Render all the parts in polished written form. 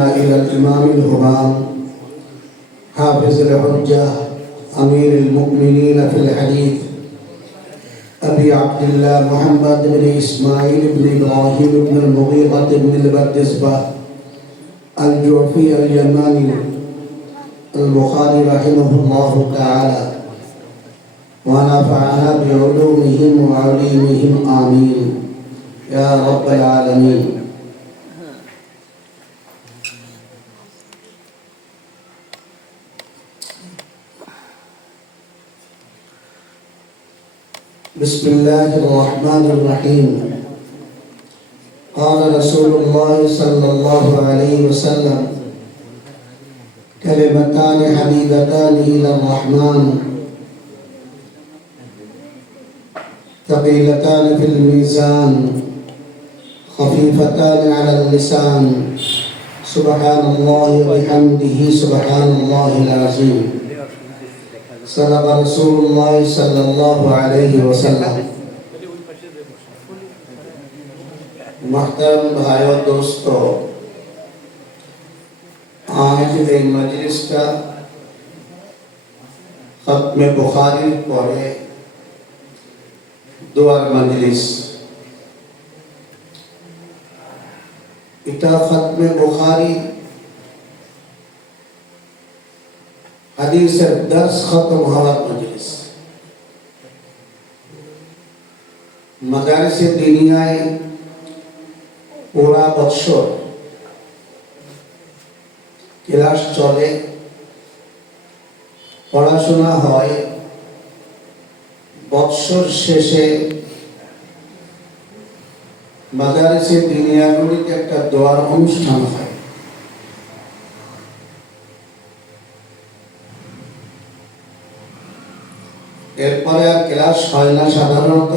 إلى الإمام الهمام حافظ الحجة أمير المؤمنين في الحديث أبي عبد الله محمد بن إسماعيل بن إبراهيم بن المغيرة بن البردزبة الجعفي اليماني البخاري رحمه الله تعالى ونفعنا بعلومهم وعليمهم آمين يا رب العالمين. بسم الله الرحمن الرحيم. قال رسول الله صلى الله عليه وسلم: كلمتان حبيبتان إلى الرحمن ثقيلتان في الميزان خفيفتان على اللسان سبحان الله وبحمده سبحان الله العظيم. صدق رسول الله صلى الله عليه وسلم. محترم भाई और दोस्तों, आज के मजलिस का खत्म बुखारी पढ़े दुआर मजलिस। इता खत्म बुखारी हदीस दर्स खत्म हवा मजलिस। मदारिस दुनियाए पूरा बৎসর ক্লাস চলে, পড়াশোনা হয়। বৎসর শেষে মাদারিসে দুনিয়াগুলিতে একটা দোয়ার অনুষ্ঠান হয়। এরপরে আর ক্লাস হয় না। সাধারণত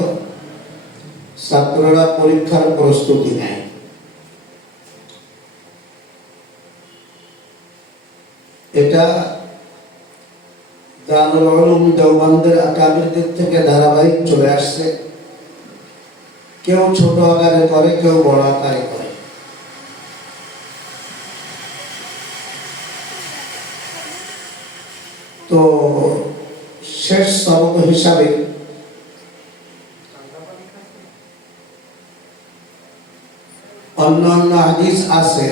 ছাত্ররা পরীক্ষার প্রস্তুতি নেয়। এটা দারুল উলুম দেওবন্দের আকাবিরদের থেকে ধারাবাহিক চলে আসছে। কেউ ছোট আকারে করে, কেউ বড় আকারে করে। তো শেষ সবক হিসাবে অন্যান্য হাদিস আছে।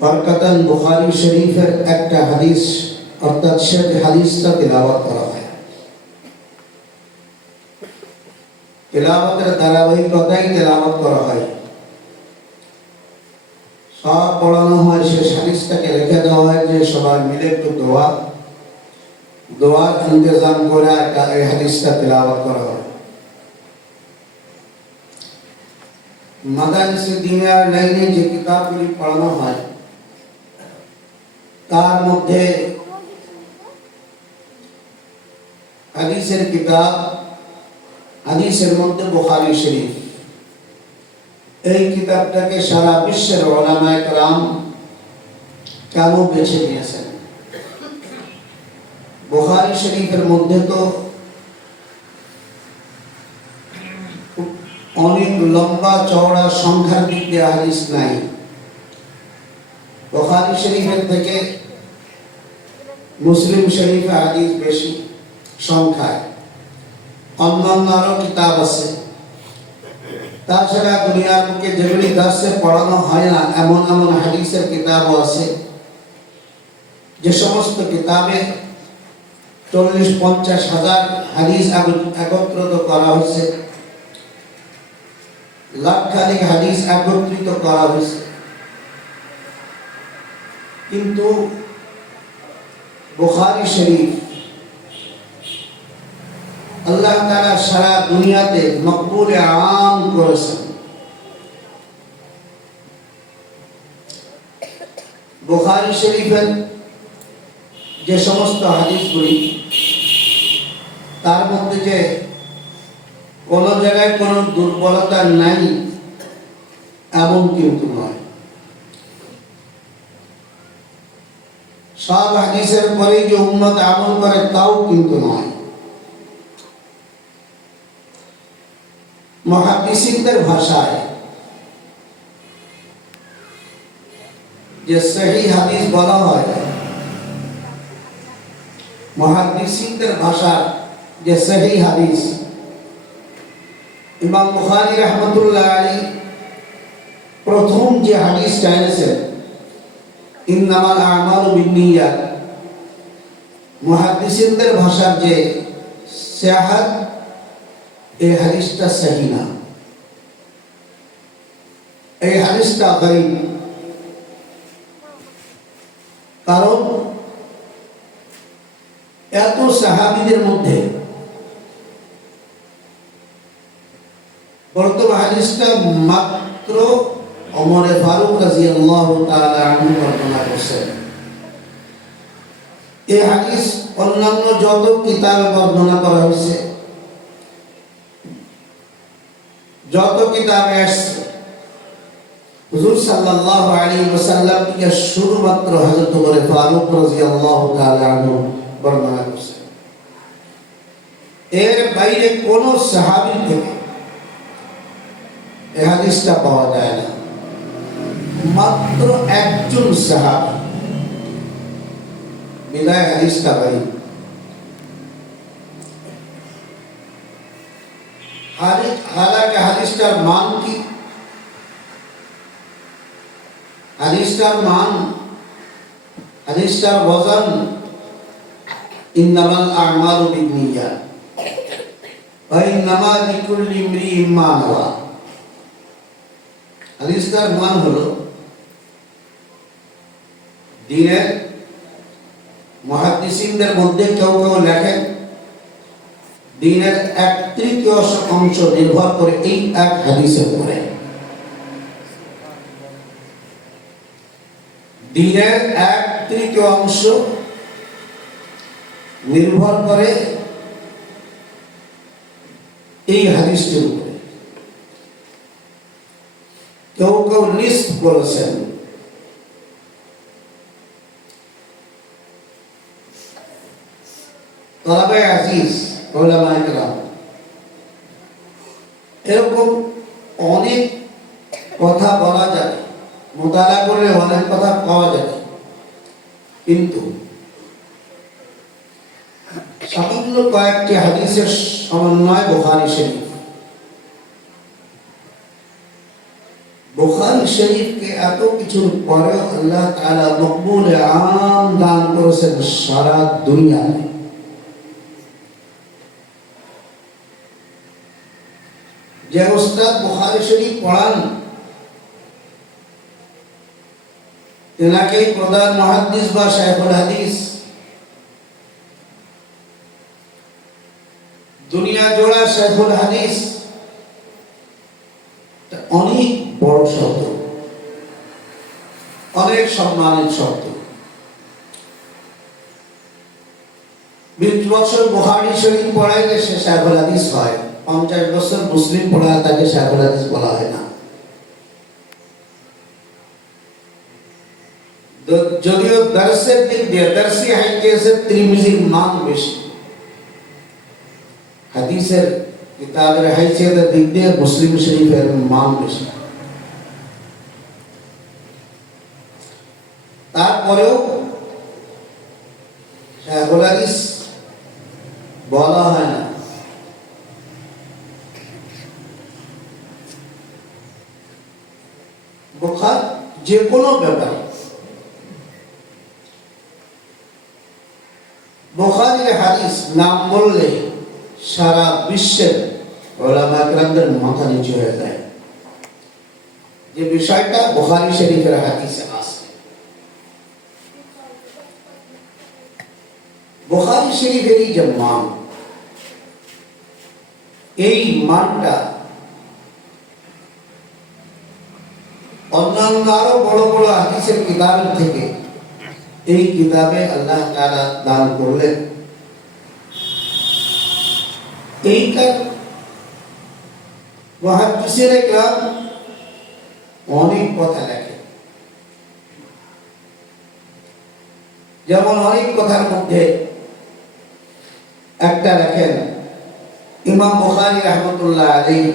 বরকতান বুখারী শরীফের একটা হাদিস অর্থাৎ শেষ হাদিসটা তেলাওয়াত করা হয়। তেলাওয়াতের ধারাবাহিকতায় তেলাওয়াত করা হয়। সব পড়ানো হয়, শেষ হাদিসটাকে রেখে দেওয়া হয় যে সবাই মিলে একটু দোয়ার ইন্তজাম করে এই হাদিসটা তেলাওয়াত করা হয়। মাদারিসে দুনিয়ার লাইনে যে কিতাবগুলি পড়ানো হয় তার মধ্যে হাদিসের কিতাব, হাদিসের মধ্যে বুখারী শরীফ। এই কিতাবটাকে সারা বিশ্বের উলামায়ে কেরাম কেন বেছে নিয়েছেন? বুখারী শরীফের মধ্যে তো অনেক লম্বা চওড়া সংখ্যার দিক দিয়ে হাদিস নাই। বুখারী শরীফের থেকে মুসলিম শরীফে হাদিস বেশি সংখ্যায়। অন্যান্য আরো কিতাব আছে। তাছাড়া দুনিয়ার বুকে যেগুলি দার্সে পড়ানো হয় না এমন এমন হাদিসের কিতাবও আছে, যে সমস্ত কিতাবে 40-50 হাজার হাদিস একত্রিত করা হয়েছে, লাখখানিক হাদিস একত্রিত করা হয়েছে। কিন্তু বুখারী শরীফ আল্লাহ তাআলা সারা দুনিয়াতে মকবুল আম করেছেন। বুখারী শরীফের যে সমস্ত হাদিসগুলি, তার মধ্যে যে কোন জায়গায় কোনো দুর্বলতা নাই এমন কিন্তু নয়। সব হাদিসের পরেই যে উম্মত আমল করে তাও কিন্তু নয়। মুহাদ্দিসিনদের ভাষায় যে সহিহ হাদিস বলা হয়, মুহাদ্দিসিনদের ভাষা যে সহিহ হাদিস, ইমাম বুখারী রাহমাতুল্লাহ আলাইহি প্রথম যে হাদিসটা এনেছেন, ইন্নামাল আমালু বিন্নিয়াত, মুহাদ্দিসিনদের ভাষার যে সিহাহ, এই হাদিসটা সহিহ না, এই হাদিসটা গরীব। কারণ এত সাহাবীদের মধ্যে বর্তমান হাদিসটা মাত্র ওমর ফারুক রাদিয়াল্লাহু তাআলা আনহু বর্ণনা করেছেন। এই হাদিস অন্যান্য যত কিতাবে বর্ণনা করা হয়েছে, যত কিতাবে আসছে, হুজুর সাল্লাল্লাহু আলাইহি ওয়াসাল্লাম থেকে শুধুমাত্র হযরত ওমর ফারুক রাদিয়াল্লাহু তাআলা আনহু বর্ণনা করেছেন। এর বাইরে কোন সাহাবী থেকে এই হাদিসটা পাওয়া যায় না। মাত্র একজন সাহাবী, বিদায় হাদিসটা গরীব। হালাকে হাদিসটার মান কি? হাদিসটার মান, হাদিসটার ওজন, ইন্নামাল আমালু বিন্নিয়াত ওয়া ইন্নামা লিকুল্লি ইমরিইন মা নাওয়া। হাদিসটার মান হলো, দ্বীনের মুহাদ্দিসিনদের মধ্যে কেউ কেউ লেখেন দ্বীনের 1/3 অংশ নির্ভর করে এই এক হাদিসের উপরে। দ্বীনের 1/3 অংশ নির্ভর করে এই হাদিসটির উপরে। কেউ কেউ নিসফ বলেছেন। তলাবে আজিজ, উলামায়ে কেরাম, এরকম অনেক কথা বলা যায়, মুতালা করলে অনেক কথা পাওয়া যায়, কিন্তু সামান্য কয়েকটি হাদিসের সমন্বয় বুখারী শরীফ। বুখারী শরীফকে এত কিছুর পরে আল্লাহ তাআলা মকবুল আম দান করেছেন সারা দুনিয়ায়। যে উস্তাদ বুখারী শরীফ পড়ান, তেনাকেই প্রধান মুহাদ্দিস বা শাইখুল হাদিস। দুনিয়া জোড়া শাইখুল হাদিস অনেক বড় শব্দ, অনেক সম্মানিত শব্দ। 20 বছর বুখারী শরীফ পড়াইলে সে শাইখুল হাদিস হয়, 50 বছর মুসলিম পড়ায় তাকে শাইখুল হাদিস বলা হয় না। যদিও দর্শের দিক দিয়ে, দর্শি হাইয়েসে তিরমিজির মান বেশি, হাদিসের কিতাবের হাইসিয়তের দিক দিয়ে মুসলিম শরীফের মান বেশি। তারপরেও শাইখুল হাদিস বলা হয় না। বুখারী যে কোনো ব্যাপার, বুখারী হাদিস নাম বললে সারা বিশ্বের উলামায়ে কেরামদের মাথা নিচু হয়ে যায়, যে বিষয়টা বুখারী শরীফের হাদিসে আছে। বুখারী শরীফের এই যে মান, এই মানটা অন্যান্য আরো বড় বড় হাদিসের কিতাবের থেকে এই কিতাবে আল্লাহ তাআলা দান করলেন। এইটার মুহাদ্দিসিনে কেরাম অনেক কথা লেখে, যেমন অনেক কথার মধ্যে একটা লেখেন ইমাম বুখারী রাহমাতুল্লাহ আলাইহি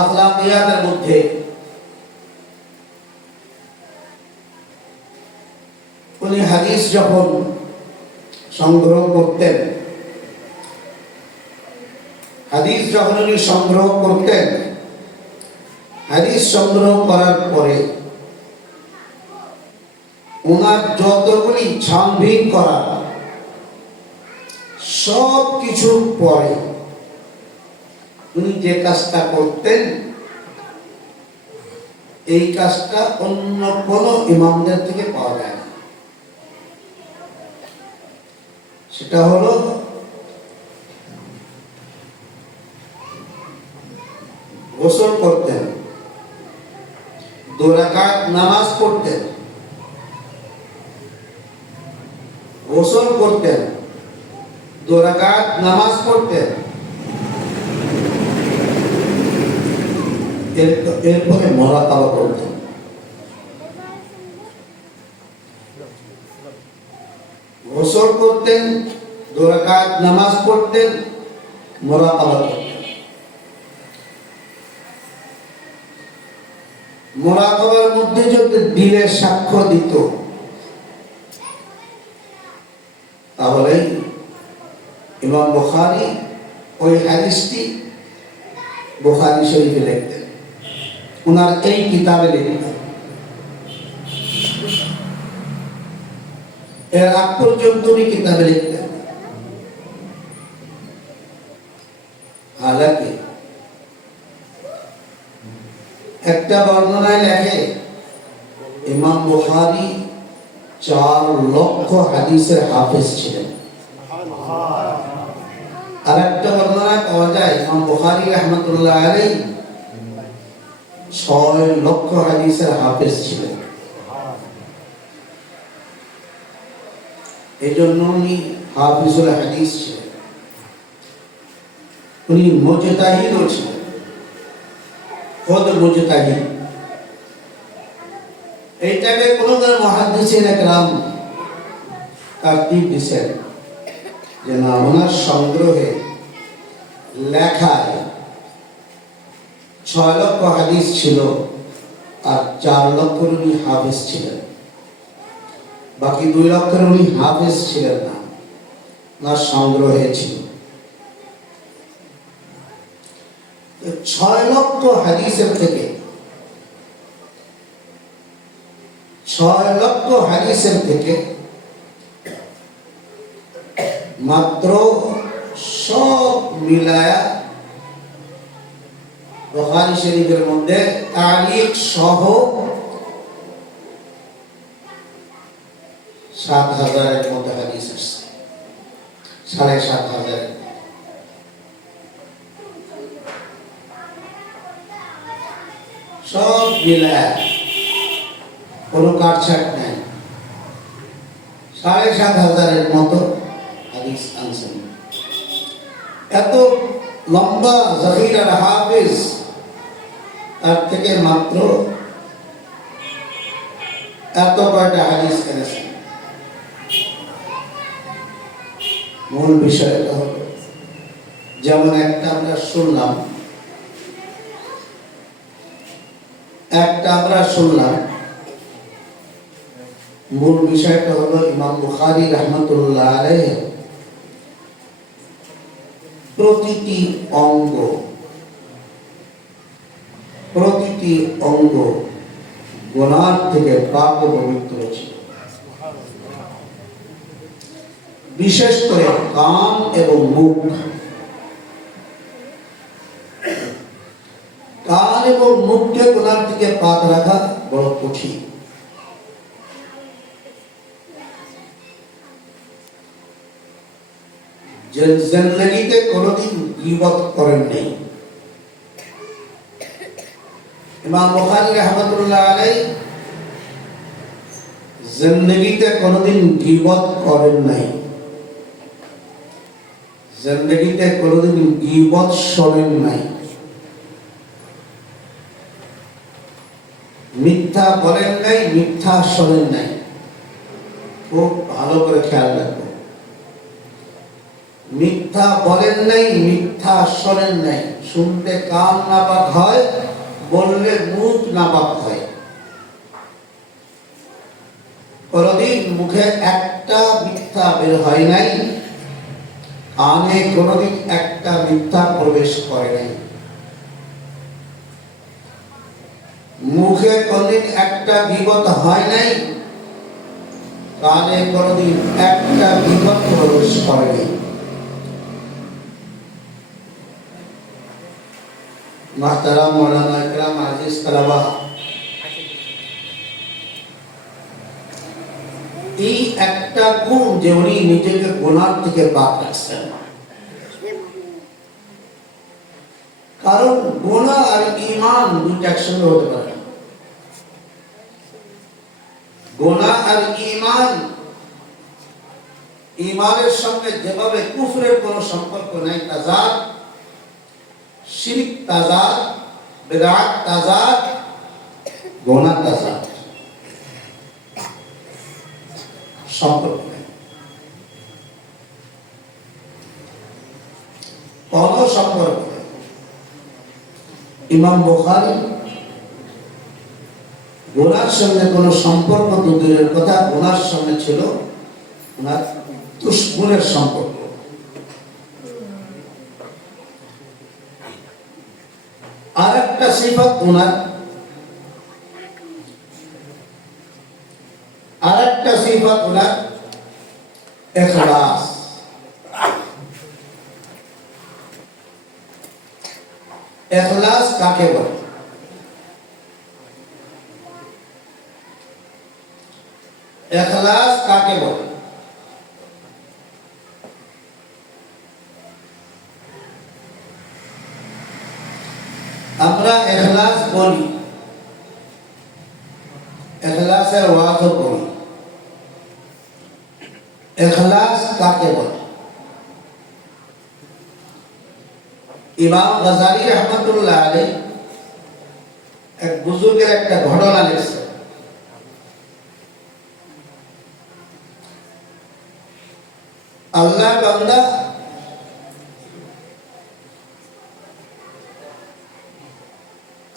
আখলাকিয়াতের মধ্যে উনি হাদিস যখন সংগ্রহ করতেন, হাদিস যখন উনি সংগ্রহ করতেন, হাদিস সংগ্রহ করার পরে ওনার যতগুলি ছানভিন করা সব কিছুর পরে উনি যে কাজটা করতেন, এই কাজটা অন্য কোন ইমামদের থেকে পাওয়া যায় না। সেটা হলো গোসল করতেন, 2 রাকাত নামাজ পড়তেন, গোসল করতেন, 2 রাকাত নামাজ পড়তেন, এরপরে মুরাকাবা করতেন। গোসল করতেন, 2 রাকাত নামাজ পড়তেন, মুরাকাবা করতেন। মুরাকাবার মধ্যে যদি দিলে সাক্ষ্য দিত, তাহলে ইমাম বুখারী ওই হাদিসটি বুখারী শরীফে লিখতেন, ওনার এই কিতাবে লিখতেন। এর আগ পর্যন্ত উনি কিতাবে লিখতেন। হালাকি একটা বর্ণনায় লেখে ইমাম বুখারী 4 লক্ষ হাদিসের হাফেজ ছিলেন। আর একটা বর্ণনায় পাওয়া যায় ইমাম বুখারী রাহমাতুল্লাহ আলাইহি 6 লক্ষ হাদিসের হাফেজ ছিলেন। এই জন্য উনি হাফিজুল হাদিস ছিলেন, উনি মুজতাহিদও ছিলেন, খোদ মুজতাহিদ। এইটাকে কোন মুহাদ্দিসিন একরাম তারতিব দিয়েছেন যে না, ওনার সংগ্রহে লেখায় 6 লক্ষ হাদিস ছিল আর 4 লক্ষ উনি হাফেজ ছিলেন, বাকি 2 লক্ষের উনি হাফেজ ছিলেন না, ওনার সংগ্রহে ছিল। 6 লক্ষ হাদিসের থেকে 6 লক্ষ হাদিসের থেকে মাত্র সব মিলায়া বুখারী শরীফের মধ্যে তারিখ সহ 7,000-এর মতো হাদিস আছে, 7,500। সব মিলায়া কোনো কাটছাট নাই, 7,500-এর মতো হাদিস আনছেন। এত লম্বা জহিরার হাফিজ, তার থেকে মাত্র এত কয়টা হাদিস এনেছেন। মূল বিষয়টা হলো, যেমন একটা আমরা শুনলাম, মূল বিষয়টা হলো ইমাম বুখারী রাহমাতুল্লাহ আলাইহি প্রতিটি অঙ্গ গুনাহ থেকে পাক ও পবিত্র ছিল। বিশেষ করে কান এবং মুখ, কান এবং মুখকে গুনাহ থেকে পাক রাখা বড় কঠিন। জিন্দেগিতে কোনোদিন গীবত করেন নাই ইমাম বুখারী রাহমাতুল্লাহ আলাইহি, জিন্দেগিতে কোনোদিন গীবত করেন নাই, জিন্দেগিতে কোনোদিন গীবত শোনেন নাই, মিথ্যা বলেন নাই, মিথ্যা শোনেন নাই। খুব ভালো করে খেয়াল রাখবেন, মিথ্যা বলেন নাই, মিথ্যা শোনেন নাই। শুনতে কান নাপাক হয়, বললে মুখ নাপাক হয়। কোনদিন মুখে একটা মিথ্যা বের হয় নাই, কানে কোনদিন একটা মিথ্যা প্রবেশ করে নাই, মুখে কোনদিন একটা গীবত হয় নাই, কানে কোনদিন একটা গীবত প্রবেশ করে নাই। মাহতারাম মাওলানা ইকরাম আজিজ তালাবা, এই একটা গুণ যে উনি নিজেকে গুনাহ থেকে বাদ রাখছেন। কারণ গুনাহ আর ঈমান দুটো একসঙ্গে হতে পারে না। গুনাহ আর ঈমান, ঈমানের সঙ্গে যেভাবে কুফরের কোনো সম্পর্ক নাই, তাজাদ, শিরক তাজাদ, বিদআত তাজাদ, গুনাহ তাজাদ, সম্পর্ক নেই, কোনো সম্পর্ক নেই। ইমাম বুখারী গুনাহর সঙ্গে কোনো সম্পর্ক তো দূরের কথা, গুনাহর সঙ্গে ছিল ওনার দুশমনের সম্পর্ক। আর একটা সিফাত ওনার, আর একটা সিফাত ওনার ইখলাস। ইখলাস কাকে বলে? ইখলাস কাকে বলে? আমরা ইখলাস বলি, ইখলাসের ওয়াজও করি। ইখলাস কাকে বলে? ইমাম গাজ্জালী রাহমাতুল্লাহ আলাইহি এক বুজুর্গের একটা ঘটনা লিখছে। আল্লাহ বান্দা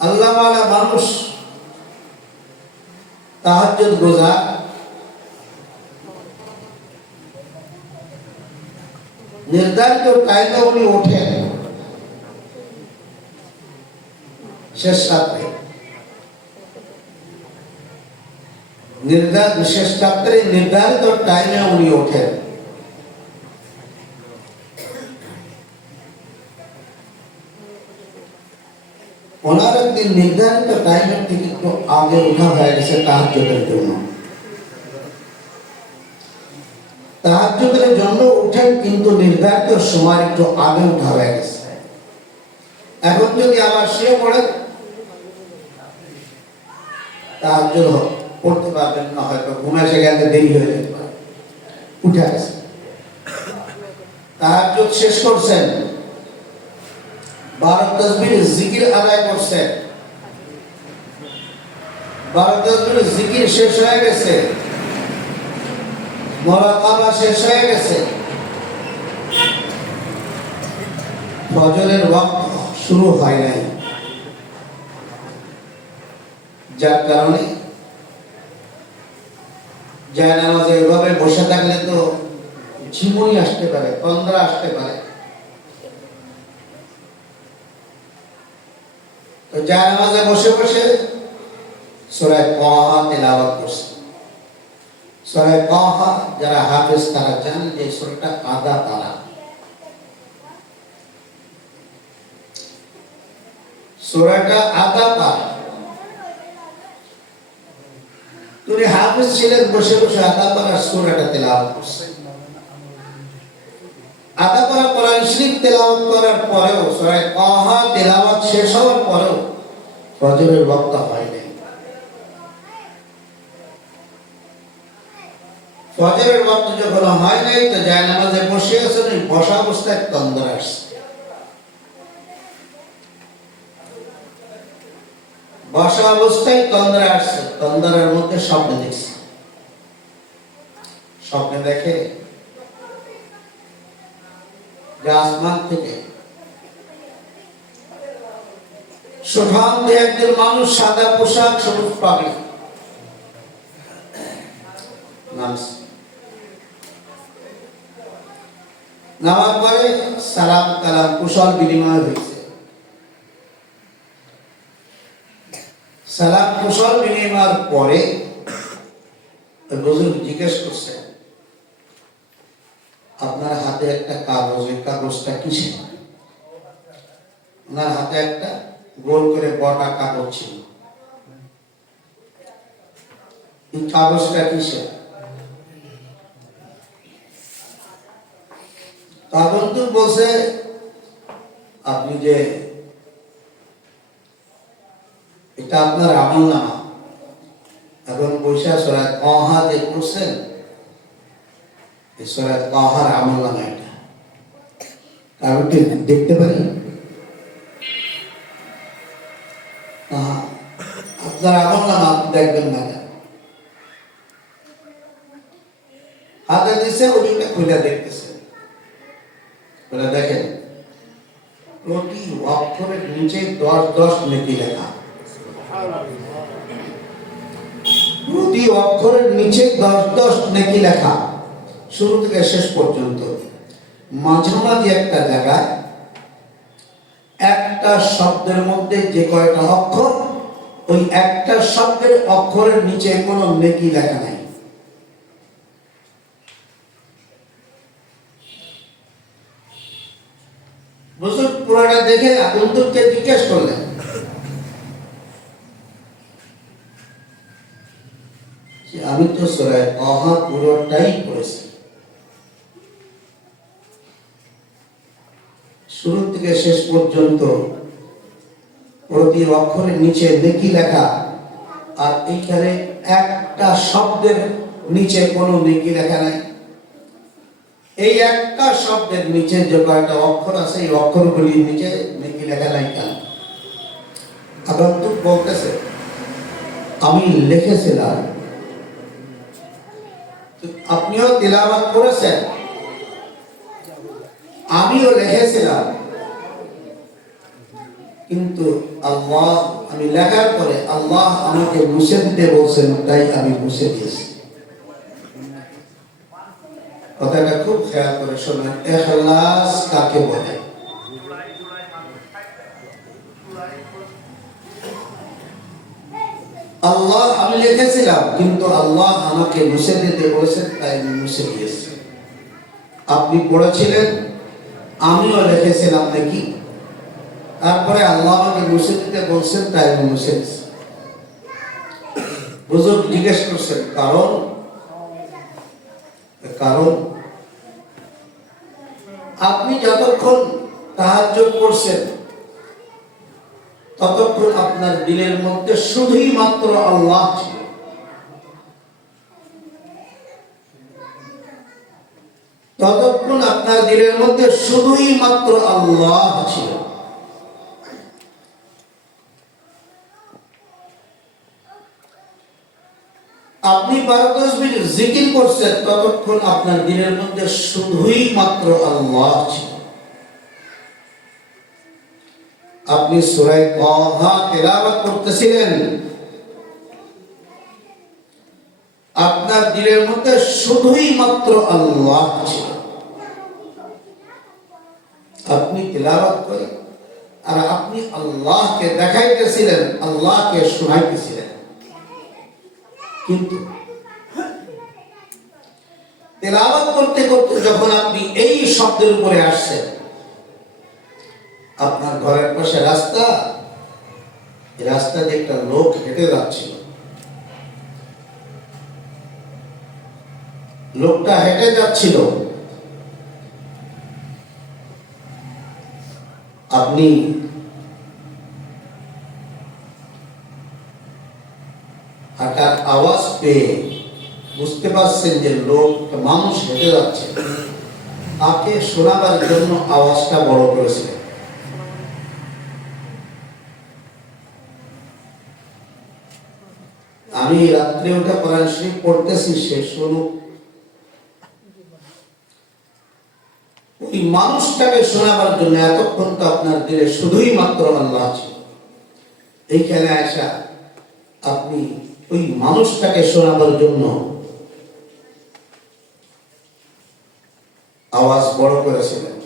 আল্লাহ ওয়ালা মানুষ, তাহাজ্জুদ গুজার, নির্ধারিত টাইমে উনি ওঠেন শেষ রাত্রে, শেষ রাত্রে নির্ধারিত টাইমে উনি ওঠেন। ওনার একদিন নির্ধারিত টাইমের থেকে একটু আগে ওঠা হয়ে গেছে তাহাজ্জুদের জন্য। তাহাজ্জুদের জন্য উঠেন, কিন্তু নির্ধারিত সময় একটু আগে উঠা হয়ে গেছে। এখন যদি আবার শুয়ে পড়েন, তাহাজ্জুদ পড়তে পারবেন না, হয়তো ঘুম এসে গেলে দেরি হয়ে যেতে পারে। উঠে গেছে, তাহাজ্জুদ শেষ করছেন, 12 তাসবিহ জিকির আদায় করছেন, 12 তাসবিহ জিকির শেষ হয়ে গেছে, মুরাকাবা শেষ হয়ে গেছে, ফজরের ওয়াক্ত শুরু হয় নাই। যার কারণে জায়নামাজে এভাবে বসে থাকলে তো ঝিমুনি আসতে পারে, তন্দ্রা আসতে পারে। তো জায়নামাজে বসে বসে সূরা কাহা তেলাওয়াত করছে। সূরা কাহা যারা হাফেজ তারা জানেন যে সূরাটা আধা পারা। সূরাটা আধা পারা। তিনি হাফেজ ছিলেন, বসে বসে আধা পারা সূরাটা তেলাওয়াত করছে। আধা পারা কোরআন শরীফ তেলাওয়াত করার পরেও, সূরা কাহা তেলাওয়াত শেষ হওয়ার পরেও ফজরের ওয়াক্ত হয় নাই। ফজরের ওয়াক্ত যখন হয় নাই, তো জায়নামাজে বসে আছেন, বসা অবস্থায় তন্দ্রা আসছে। বসা অবস্থায় তন্দ্রা আসছে, তন্দ্রার মধ্যে স্বপ্ন দেখছে। স্বপ্নে দেখে যে আসমান থেকে সুঠাম একজন মানুষ, সাদা পোশাক, সবুজ পাগড়ি, নামার পরে সালাম কালাম কুশল বিনিময় হয়েছে। সালাম কুশল বিনিময়ের পরে বুজুর্গ জিজ্ঞেস করছে, আপনার হাতে একটা কাগজ, এই কাগজটা কিসের? ওনার হাতে একটা গোল করে বটা কাগজ ছিল। এই কাগজটা কিসের? কাগজ তো বলছে, আপনি যে এটা আপনার আমলনামা, এখন পয়সা সূরা তাহা যে পড়ছেন, এই সূরা তাহার আমলনামা এটা। আমি কি দেখতে পারি? আপনার আমলনামা আপনি দেখবেন না কেন? হাতে দিছে, ওইটা খুলে দেখতেছে। ওরা দেখেন প্রতি অক্ষরের নিচে 10 নেকি লেখা। প্রতি অক্ষরের নিচে 10 নেকি লেখা, শুরু থেকে শেষ পর্যন্ত। মাঝামাঝি একটা জায়গায় একটা শব্দের মধ্যে যে কয়টা অক্ষর, ওই একটা শব্দের অক্ষরের নিচে কোনো নেকি লেখা নাই। বুজুর্গ পুরাটা দেখে বন্ধুকে জিজ্ঞেস করলেন, আমি তো সূরা তাহা পুরোটাই পড়েছি, শুরু থেকে শেষ পর্যন্ত প্রতি অক্ষরের নিচে নেকি লেখা, আর এইখানে একটা শব্দের নিচে কোনো নেকি লেখা নাই। এই একটা শব্দের নিচে যে কয়টা অক্ষর আছে, এই অক্ষরগুলির নিচে নেকি লেখা নাই কেন? আগন্তুক বলতেছে, আমি লিখেছিলাম, আপনিও তিলাওয়াত করেছেন, আমিও লিখেছিলাম, কিন্তু আল্লাহ, আমি লেখার পরে আল্লাহ আমাকে মুছে দিতে বলছেন, তাই আমি মুছে দিয়েছি। কথাটা খুব খেয়াল করে শোনেন, ইখলাস কাকে বলে? আল্লাহ, আমি লিখেছিলাম কিন্তু আল্লাহ আমাকে মুছে দিতে বলেছেন, তাই আমি মুছে দিয়েছি। আপনি পড়েছিলেন, আমিও লিখেছিলাম নাকি, তারপরে আল্লাহ আমাকে মুছে দিতে বলছেন, তাই আমি মুছে দিয়েছি। বুজুর্গ জিজ্ঞেস করছেন কারণ? কারণ আপনি যতক্ষণ তাহাজ্জুদ করছেন, ততক্ষণ আপনার দিলের মধ্যে শুধুই মাত্র আল্লাহ ছিল। ততক্ষণ আপনার দিলের মধ্যে শুধুই মাত্র আল্লাহ ছিল। আপনি 12 মিনিট জিকির করছেন, ততক্ষণ আপনার দিলের মধ্যে শুধুই মাত্র আল্লাহ ছিল। আপনি সূরা তাহা তেলাওয়াত করতেছিলেন, আপনার দিলের মধ্যে শুধুই মাত্র আল্লাহ ছিল। আপনি তেলাওয়াত করেন আর আপনি আল্লাহকে দেখাইতেছিলেন, আল্লাহকে শোনাইতেছিলেন। কিন্তু তেলাওয়াত করতে করতে যখন আপনি এই শব্দের উপরে আসছেন, আপনার ঘরের পাশে রাস্তা, এই রাস্তা দিয়ে একটা লোক হেঁটে যাচ্ছিল, লোকটা হেঁটে যাচ্ছিল, আপনি হাঁটার আওয়াজ পেয়ে বুঝতে পারছেন যে লোক, মানুষ হেঁটে যাচ্ছে, তাকে শোনাবার জন্য আওয়াজটা বড় করেছিলেন। আমি রাত্রে ওটা কোরআন শরীফ পড়তেছি, সে শুনুক। ওই মানুষটাকে শোনাবার জন্য এতক্ষণ তো আপনার দিলে শুধুই মাত্র আল্লাহ ছিল। এইখানে আসা আপনি ওই মানুষটাকে শোনাবার জন্য আওয়াজ বড় করেছিলেন।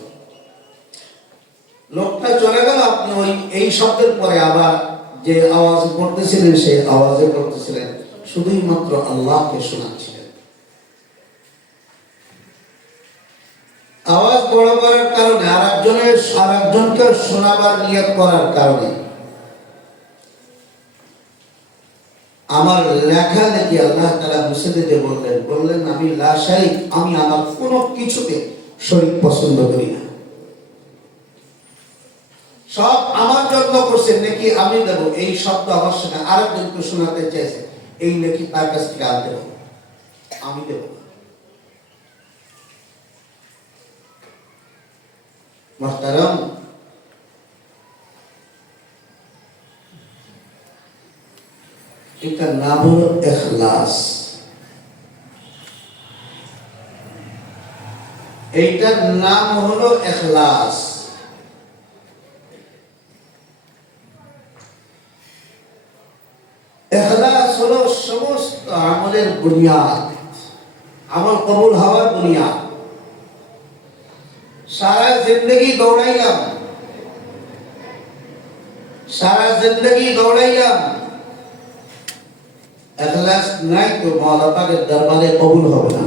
লোকটা চলে গেল, আপনি ওই এই শব্দের পরে আবার যে আওয়াজ করতেছিলেন সেই আওয়াজে করতেছিলেন, শুধুই মাত্র আল্লাহকে শোনাচ্ছিলেন। আওয়াজ বড় করার কারণে আরেকজনকে শোনাবার নিয়ত করার কারণে আমার লেখা নাকি আল্লাহ তাআলা মুছে দিতে বললেন আমি লা শারীক, আমি আমার কোনো কিছুতে শরীক পছন্দ করি না। সব আমার জন্য করছেন, নাকি আমি দেব। এই শব্দ আমার সঙ্গে আরেকজনকে শোনাতে চাইছে, এই নাকি তার কাছ থেকে আনতে হবে, আমি দেব না। মুহতারাম, এটার নাম হলো ইখলাস। এইটার নাম হলো ইখলাস। ইখলাস হলো সমস্ত আমলের বুনিয়াদ, আমল কবুল হওয়ার বুনিয়াদ। সারা জিন্দগি দৌড়াইলাম, ইখলাস নাই তো মাওলা পাকের দরবারে কবুল হবে না।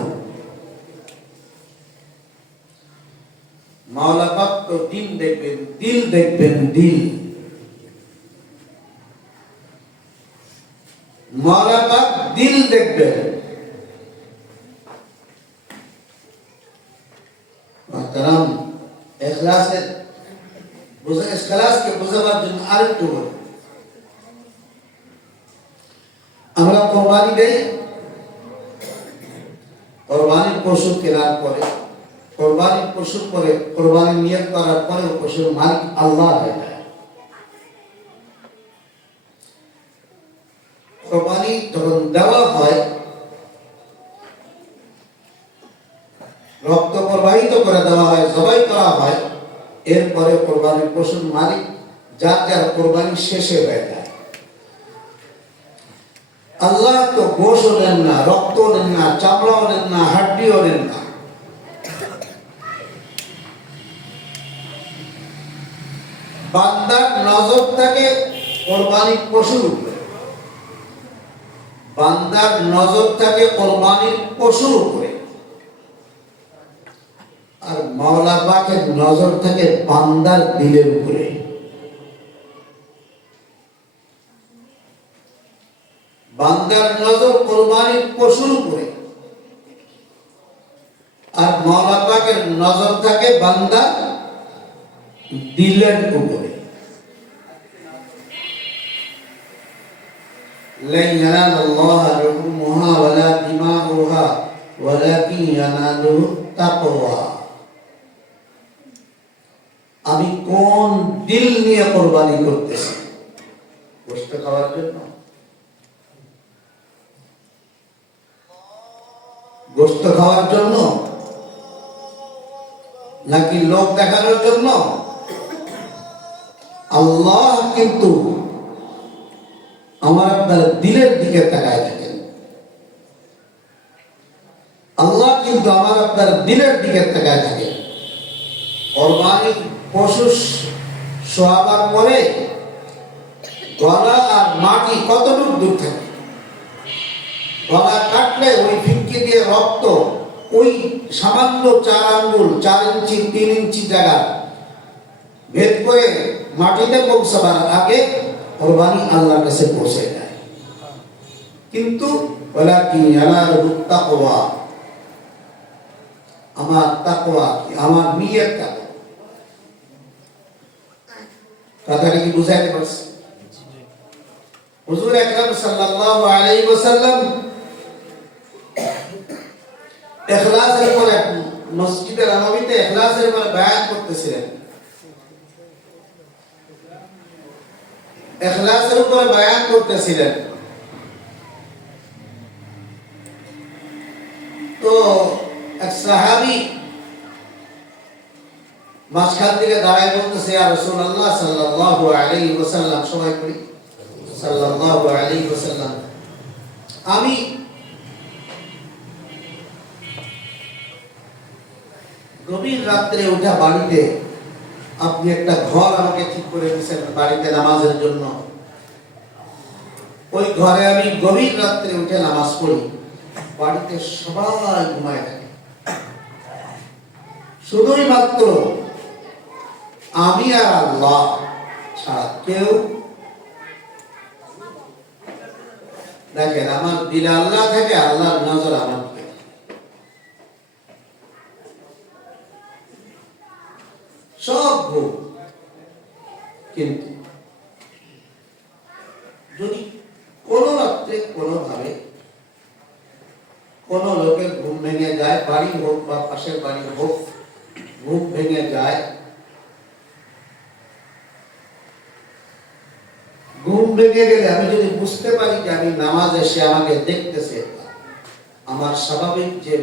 মাওলা পাক তো দিল দেখবেন, দিল। মাওলা পাক দিল দেখবেন। মুহতারাম, ইখলাসকে বোঝাবার জন্য আরেকটু বলি। আমরা কোরবানি দেই, কোরবানির পশু কেনার পরে, কোরবানির পশুর পরে, কোরবানি নিয়ত করার পরে পশুর মালিক আল্লাহ হয়ে যায়। কোরবানি যখন দেওয়া হয়, রক্ত প্রবাহিত করে দেওয়া হয়, জবাই করা হয়, এরপরে কোরবানির পশুর মালিক যার কোরবানি শেষে হয়ে যায়। আল্লাহ তো গোশও নেন না, রক্ত নেন না, চামড়াও নেন না, হাড্ডিও নেন না। বান্দার নজর থাকে কোরবানির পশুর উপরে, বান্দার নজর থাকে কোরবানির পশুর উপরে, আর মাওলা পাকের নজর থাকে বান্দার দিলের উপরে। বান্দার নজর কোরবানির পশুর উপরে, আর মাওলা পাকের নজর থাকে বান্দার দিলের উপরে। লা ইয়ানালুল্লাহ লুহুমুহা ওয়ালা দিমাউহা ওয়ালাকিন ইয়ানালুহু তাকওয়া। আমি কোন দিল নিয়ে কোরবানি করতেছি? গোশত খাওয়ার জন্য? গোশত খাওয়ার জন্য নাকি লোক দেখানোর জন্য? আল্লাহ কিন্তু আমার আপনার দিলের দিকে তাকায় থাকেন। আল্লাহ কিন্তু আমার আপনার দিলের দিকে তাকায় থাকেন। কোরবানির পশু শোয়াবার পরে গলা আর মাটি কতটুকু দূর থাকে? গলা কাটলে ওই ফিটকি দিয়ে রক্ত ওই সামান্য 4 আঙ্গুল, 4 ইঞ্চি, 3 ইঞ্চি জায়গা ভেদ করে মাটিতে পৌঁছাবার আগে কোরবানি আল্লাহর কাছে পৌঁছে যায়। কিন্তু ওয়ালাকিন ইয়ানালুহু তাকওয়া, আমার তাকওয়া, আমার নিয়ত। কথাটা কি বুঝাইতে পারছি? হুজুর আকরাম সাল্লাল্লাহু আলাইহি ওয়াসাল্লাম ইখলাসের উপরে মসজিদে নববীতে ইখলাসের উপরে বয়ান করতেছিলেন। ইখলাসের উপরে বয়ান করতেছিলেন। তো এক সাহাবী মাঝখান থেকে দাঁড়ায় বলতেছে, ইয়া রাসূলুল্লাহ সাল্লাল্লাহু আলাইহি ওয়াসাল্লাম, সবাই করি সাল্লাল্লাহু আলাইহি ওয়াসাল্লাম, আমি গভীর রাত্রে উঠা বাড়িতে আপনি একটা ঘর আমাকে ঠিক করে দিয়েছেন বাড়িতে নামাজের জন্য, ওই ঘরে আমি গভীর রাত্রে উঠে নামাজ পড়ি, বাড়িতে সবাই ঘুমায় থাকে, শুধুই মাত্র আমি আর আল্লাহ ছাড়া কেউ। দেখেন আমার দিলে আল্লাহ থাকে, আল্লাহর নজর আমার দিকে। সব ঘুম, কিন্তু যদি কোন রাত্রে কোনোভাবে কোন লোকের ঘুম ভেঙে যায়, বাড়ি হোক বা পাশের বাড়ি হোক, ঘুম ভেঙে যায়, ঘুম ভেঙে গেলে আমি যদি বুঝতে পারি যে আমি নামাজে সে আমাকে দেখতেছে, আমার স্বাভাবিক যে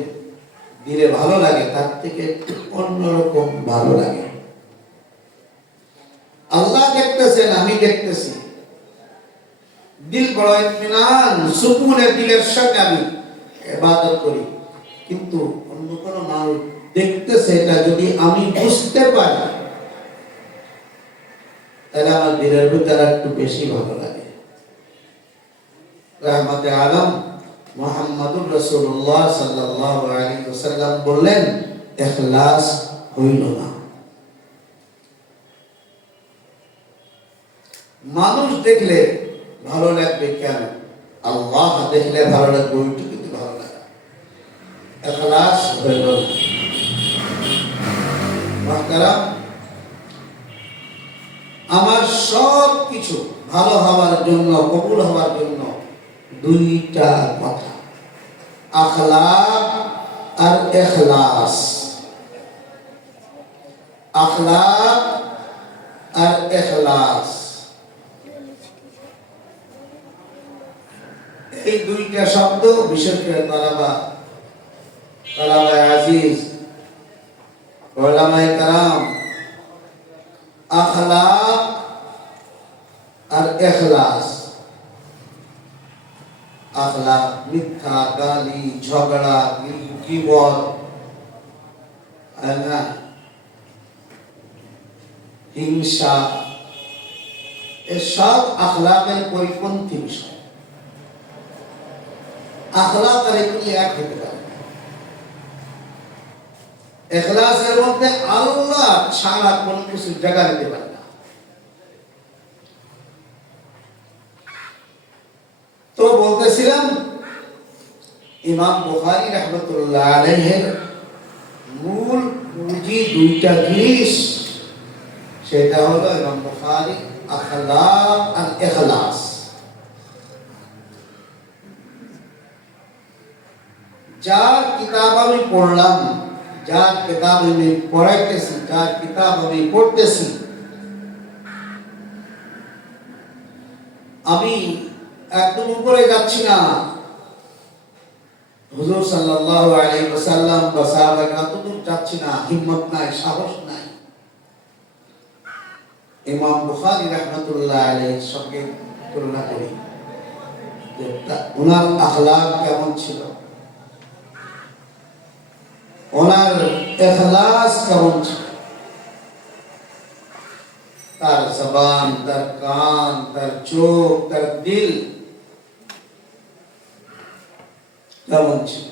দিলে ভালো লাগে তার থেকে অন্যরকম ভালো লাগে। আল্লাহ দেখতেছেন, আমি দেখতেছি, দিল বড় ইতমিনান সুকুনের দিলের সঙ্গে আমি ইবাদত করি। কিন্তু অন্য কোন মানুষ দেখতেছে, এটা যদি আমি বুঝতে পারি তাহলে আমার দিলের ভিতরে একটু বেশি ভালো লাগে। রাহমাতে আলম মুহাম্মদুর রাসূলুল্লাহ সাল্লাল্লাহু আলাইহি ওয়াসাল্লাম বললেন, ইখলাস হইল না। মানুষ দেখলে ভালো লাগবে কেন, আল্লাহ দেখলে ভালো লাগবে, ওইটুকু কিন্তু ভালো লাগে। ইখলাস হইল না। মাহতারাম, আমার সব কিছু ভালো হওয়ার জন্য, কবুল হওয়ার জন্য দুইটা কথা, আখলাক আর ইখলাস। আখলাক আর ইখলাস, এই দুইটা শব্দ বিশেষ করে তালাবায়ে আজিজ, উলামায়ে কেরাম, আখলাক আর ইখলাস। আখলাক মিথ্যা, গালি, ঝগড়া, গীবত, হিংসা, এসব আখলাকের পরিপন্থী বিষয়। আখলাক আর এগুলি এক হতে পারে। ইখলাসের মধ্যে আল্লাহ ছাড়া কোনো কিছু জায়গা নিতে পারে না। তো বলতেছিলাম, ইমাম বুখারী রাহমাতুল্লাহ আলাইহির মূল পুঁজি দুইটা জিনিস, সেটা হলো ইমাম বুখারী আখলাক আর ইখলাস। যার কিতাব আমি পড়লাম, যার কিতাব আমি পড়াইতেছি, যার কিতাব আমি পড়তেছি, আমি একদম উপরে যাচ্ছি না। হুজুর সাল্লাল্লাহু আলাইহি ওয়াসাল্লাম বা সাহাবায়ে এতদূর যাচ্ছি না, হিম্মত নাই, সাহস নাই। ইমাম বুখারী রাহমাতুল্লাহ আলাইহির সঙ্গে তুলনা করি, ওনার আখলাক কেমন ছিল, ওনার ইখলাস কেমন ছিল, তার জবান, তার কান, তার চোখ, তার দিল কেমন ছিল।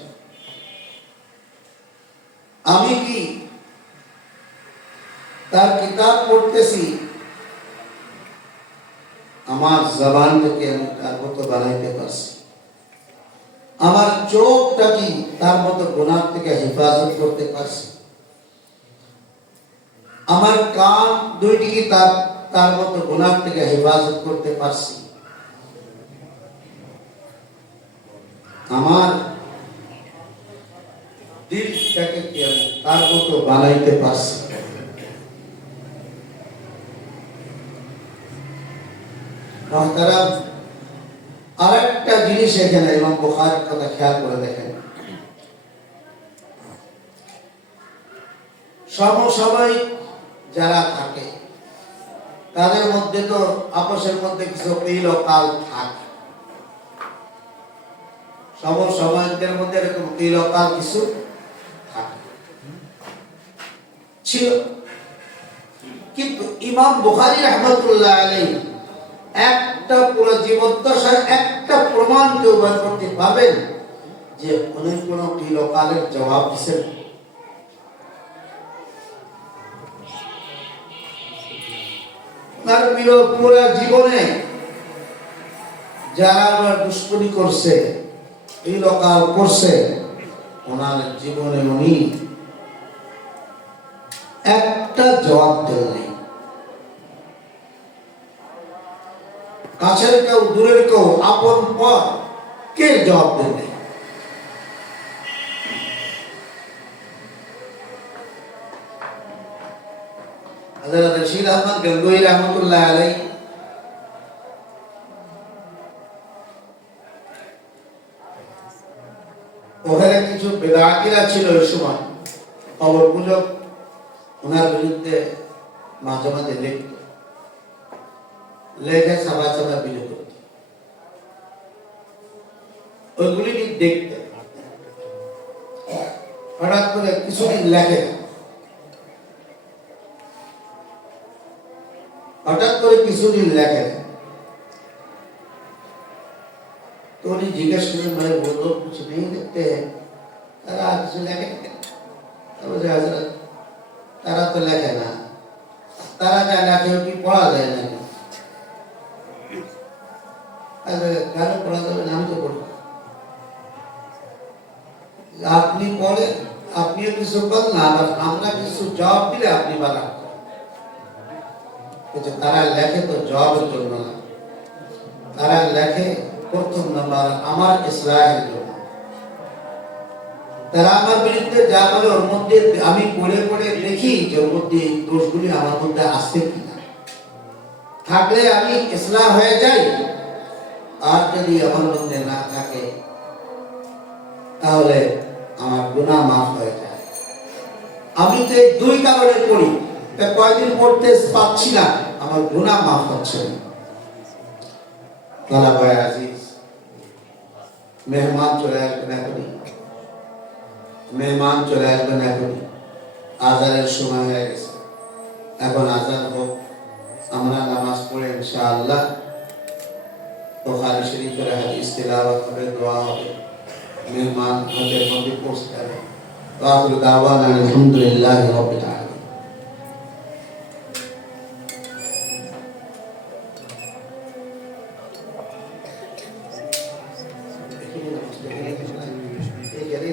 আমি কি তার কিতাব পড়তেছি, আমার জবানটাকে আমি তার মতো বানাইতে পারছি, আমার চোখটা কি তার মতো গুনাহ থেকে হেফাজত করতে পারছি, আমার কান দুইটি কি তার মতো গুনাহ থেকে হেফাজত করতে পারছি, আমার দিলটাকে কি আমি তার মতো বানাইতে পারছি। মুহতারাম, আরেকটা জিনিস এখানে ইমাম বুখারীর কথা খেয়াল করে দেখেন, সমসাময়িক যারা থাকে তাদের মধ্যে তো আপসের মধ্যে কিছু কিল ও কাল থাকে। সমসাময়িকদের মধ্যে এরকম কিল ও কাল কিছু থাকে। ছিল। কিন্তু ইমাম বুখারী রাহমাতুল্লাহ আলাইহি একটা পুরো জীবদ্দশায় একটা প্রমাণ কেউ বের করতে পারবেন যে উনি কোন কিলোকালের জবাব দিচ্ছেন? তার পুরো জীবনে যারা দুষ্কর্ম করছে, কিলোকাল করছে, ওনার জীবনে উনি একটা জবাব দেননি। কাছের কেউ, দূরের কেউ, আপন পর কে জবাব দেননি। হযরত রশিদ আহমদ গঙ্গোহী রাহমাতুল্লাহ আলাইহি ওখানে কিছু বেদাতিরা ছিল ওই সময়, খবরগুলো ওনার বিরুদ্ধে মাঝে মাঝে লিখত, লেখে সাবা সাবা বিলি করত, ওইগুলি দেখতে। হঠাৎ করে কিছুদিন লেখে না, হঠাৎ করে কিছুদিন লেখে না, तो उन्हें जिज्ञास करें, मैं वो लोग कुछ नहीं लिखते हैं, तारा कुछ लिखे ना? तब मुझे हज़रत तारा तो लिखे ना, तारा क्या लिखे हो कि पढ़ा जाए ना? अरे क्या पढ़ा जाए, नाम तो पढ़ो। आपने पढ़े, आपने किसी को ना, हमने किसी जॉब भी ले अपनी बात। तो तारा लिखे तो जॉब तो ना, तारा लिखे প্রথম নাম্বার আমার ইসলাহের জন্য। তারা আমার বিরুদ্ধে যা বলে ওর মধ্যে আমি পড়ে পড়ে দেখি যে ওর মধ্যে দোষগুলি আমার মধ্যে আছে কিনা, থাকলে আমি ইসলাহ হয়ে যাই, আর যদি আমার মধ্যে না থাকে তাহলে আমার গুনাহ মাফ হয়ে যায়। আমি তো এই দুই কারণে পড়ি, কয়েকদিন পড়তে পারছি না, আমার গুনাহ মাফ হচ্ছে না। তালাবায়ে আজিজ, মেহমান চলে আসবেন এখনই, মেহমান চলে আসবেন এখনই। আজানের সময় হয়ে গেছে, এখন আজান হোক, আমরা নামাজ পড়ে ইনশাআল্লাহ বুখারী শরীফের হাদিস তিলাওয়াত হবে, দোয়া হবে, মেহমান আমাদের মধ্যে পৌঁছতে হবে। আখিরু দাওয়ানা আলহামদুলিল্লাহি রাব্বিল আলামিন। Jadi